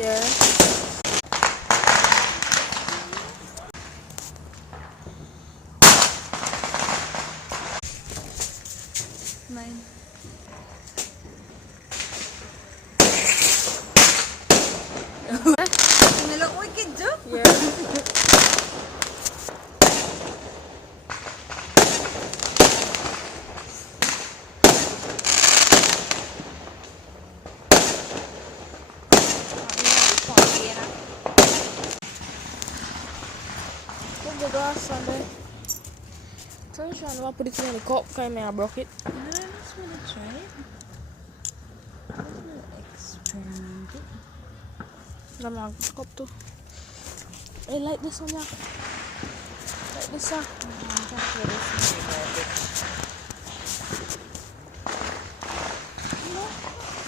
Yeah. Mine. Nalo wicked jo. Yeah. Put the glass on there. Turn trying to put it in the cup, kind of broke it. I just want to try it. I just want to experiment it. Let me cup too. I like this one, yeah. Like this, I can't feel this.